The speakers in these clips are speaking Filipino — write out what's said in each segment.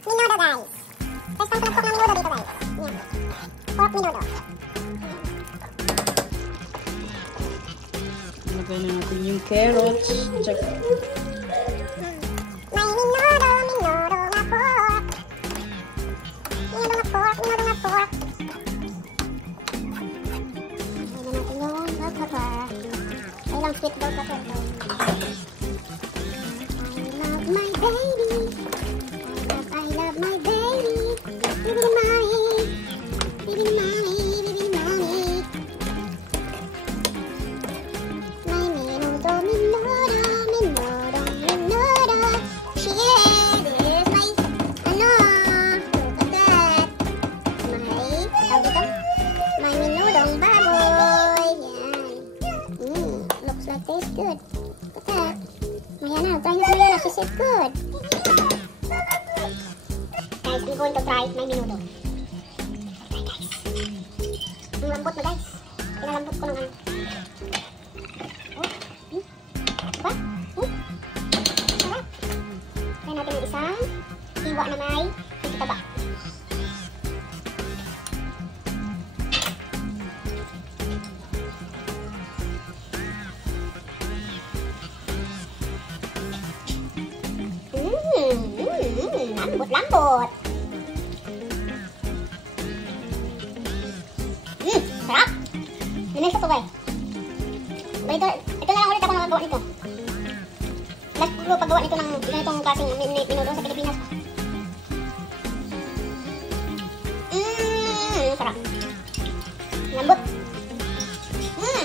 Menudo guys. First time ko nag-cook ng menudo dito guys. Yan. Pork menudo. Lagay na natin yung carrots. Tsaka May menudo nga pork. Menudo nga pork. Lagyan natin yung hot pepper. Ilang sweet daw pepper daw. I love my baby. I love my baby. Baby mommy. Baby mommy. Baby mommy. My menudo, menudo, menudo, menudo. Yeah, this is my, look at that. Tawag dito? My menudong baboy. Yan. Looks like tastes good. Look at that. Mayana, try this Mayana. She said good. Guys, I'm going to try my menudo. Try guys. Ang lambot na guys. Pinalambot ko ng ano. Diba? Sarap. Try natin yung isang hiwa na may taba. Lambot. Sarap. Ninis ko guys. Ito na lang ulit ako nakagawa nito. Last ko paggawa nito ng ganitong klaseng menudo sa Pilipinas. Sarap. Lambot.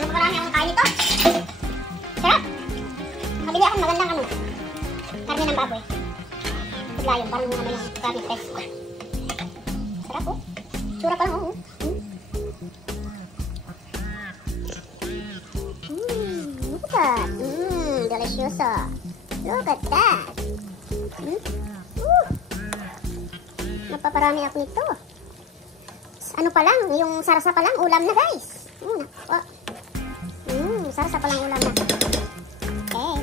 Napakarami akong kain nito. Sarap. Nakabili ako magandang ano. Karne ng baboy. Bigla yung parang ano yung karne fresh. Sarap oh. Sura pa lang oh. Look at that. Delicioso. Look at that. Napaparami ako nito. Ano pa lang, yung sarsa pa lang, ulam na guys. Sarsa pa lang ulam na. Okay,